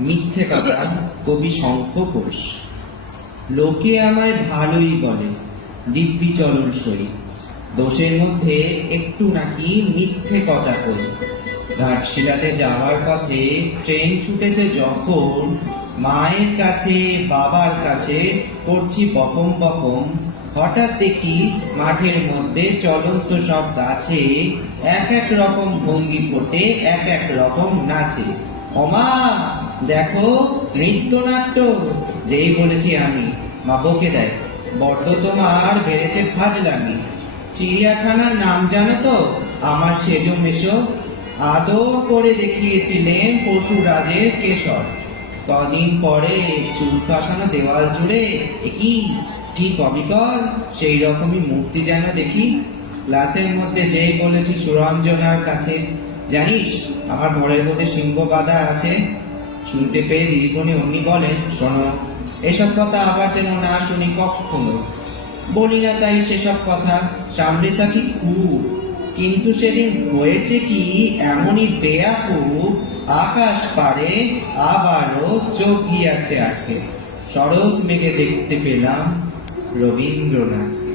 মিথ্যে কথা, কবি শঙ্খ ঘোষ লোকে আমায় ভালোই বলে, দিব্যি চরণ সই। দোষের মধ্যে একটু নাকি মিথ্যে কথা কই। ঘাটশিলাতে যাওয়ার পথে ট্রেন ছুটেছে যখন মায়ের কাছে, বাবার কাছে করছি বকম বকম। হঠাৎ দেখি মাঠের মধ্যে চলন্ত সব গাছে এক এক রকম ভঙ্গি ফোটে, এক এক রকম নাচে। অমা! দেখো, নৃত্যনাট্য, যেই বলেছি আমি। মা বকে দেয় বড্ড তোমার বেড়েছে ফাজলামি। চিড়িয়াখানার নাম জানো তো? আমার সেজো মেশো। আদৌ করে দেখিয়েছিলেন পশুরাজের কেশর। কদিন পরে চুল কাসানো দেওয়াল জুড়ে কি? ঠিক অবিকল সেই রকমই মূর্তি যেন দেখি। ক্লাসের মধ্যে যেই বলেছি সুরঞ্জনার কাছে। জানিস, আমার বরের মধ্যে সিংহ বাধা আছে। শুনতে পেয়ে দিদিমণি অমনি বলেন শোনো, এসব কথা আবার যেন না শুনি কখনো। বলি না তাই সেসব কথা সামনে থাকি খুব। কিন্তু সেদিন হয়েছে কি, এমনই বেয়াকুব, আকাশ পারে আবারও চোখ গিয়াছে আটকে। শরৎ মেঘে দেখতে পেলাম রবীন্দ্রনাথ।